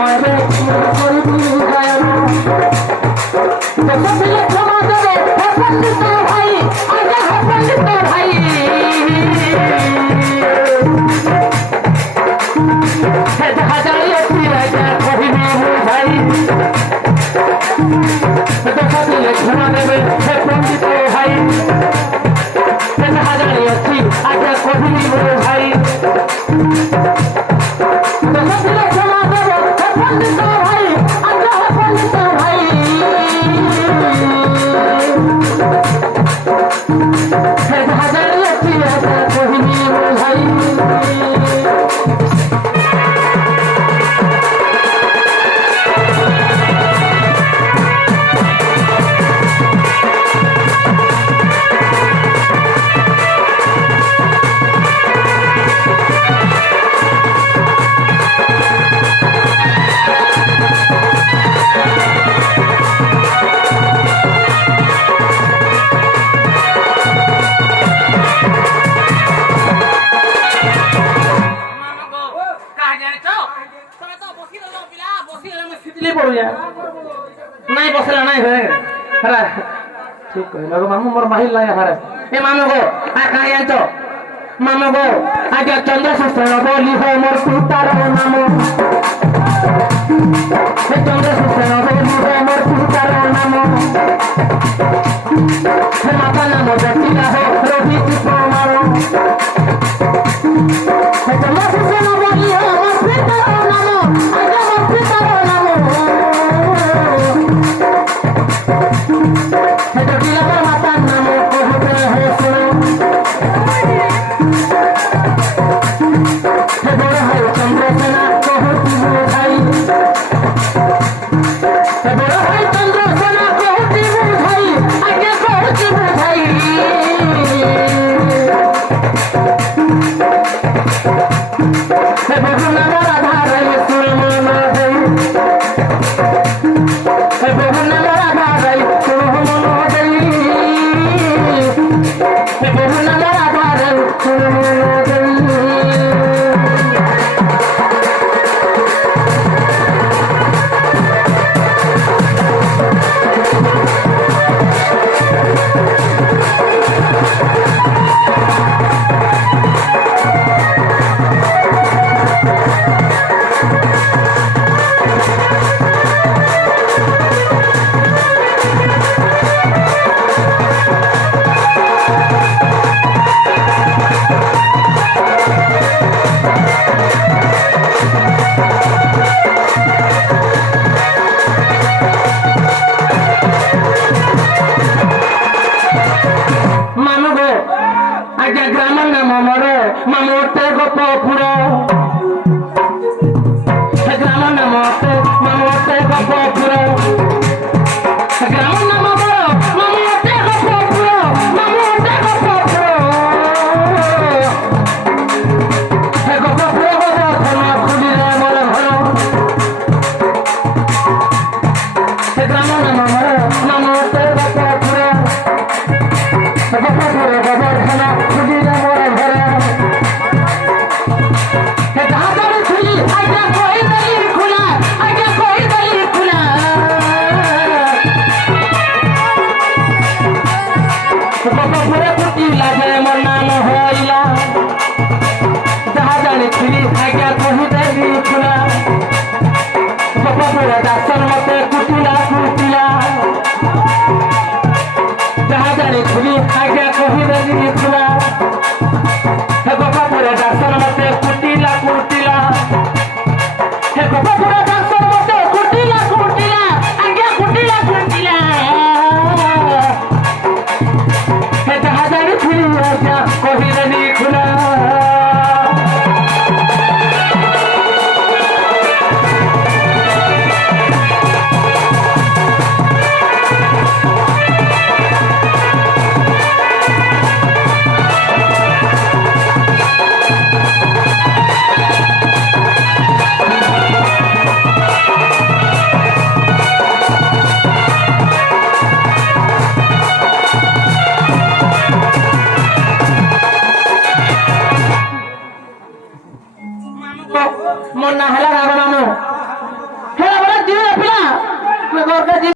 মরে করবি গায়ন দিলে ক্ষমা দেবে পণ্ডিত ভাই আগে পণ্ডিত ভাই ক্ষমা দেবে পণ্ডিত ভাই হাজারে আছি আগে কহিনি ভাই ক্ষমা দেবে পণ্ডিত ভাই আগে পণ্ডিত ভাই হাজারে আছি আগে কহিনি ভাই নাই বসলে নাই হয়ে হ্যাঁ ঠিক কহিল মামু মোর মাহিল নাই হারে এ মামু গো আর কাই আইতো মামু গো আগে চন্দ্রশেখর বলি হয় মোর পিতার নাম এ চন্দ্রশেখর বলি হয় মোর পিতার নাম হে মাতা নাম জটিলা হে রোহিত প্রমাণ হে চন্দ্রশেখর বলি হয় মোর পিতার নাম আগে মোর পিতার নাম মাতার নাম কহতে হয়েছিল বড় হয় চন্দ্রসেনা কহতি ভাই বড় হয় চন্দ্রসেনা কহতি ভাই আগে কহতি ভাই বহু নাম রাধা রাই সুরমন হই বহু নাম রাধা রাই সুরমন হই বহু নাম রাধা রাই সুরমন হই গ্রামের নাম আমার মামুতে গোপপুর গ্রামের নাম মামুতে গোপপুর গ্রামের নাম আমার মামুতে গোপপুর মামুতে গোপপুর গোপপুর খুলিলে মোর ঘর গ্রামের নাম আমার মামুতে গোপপুর গোপপুর গোবর্ধন খুলিলে মোর ঘর লাগে মোর নাম হইলা যাহা জানিছিলি আজ্ঞা কহিদেলি খোলা গোপপুর দাসন মতে কুটিলা কুটিলা যাহা জানিছিলি আজ্ঞা কহিদেলি খোলা গোপপুর দাসন মতে কুটিলা কুটিলা গোপপুর দাসন মতে কুটিলা কুটিলা আজ্ঞা কুটিলা কুটিলা যাহা জানিছিলি আজ্ঞা কহিদেলি খোলা ঘরকে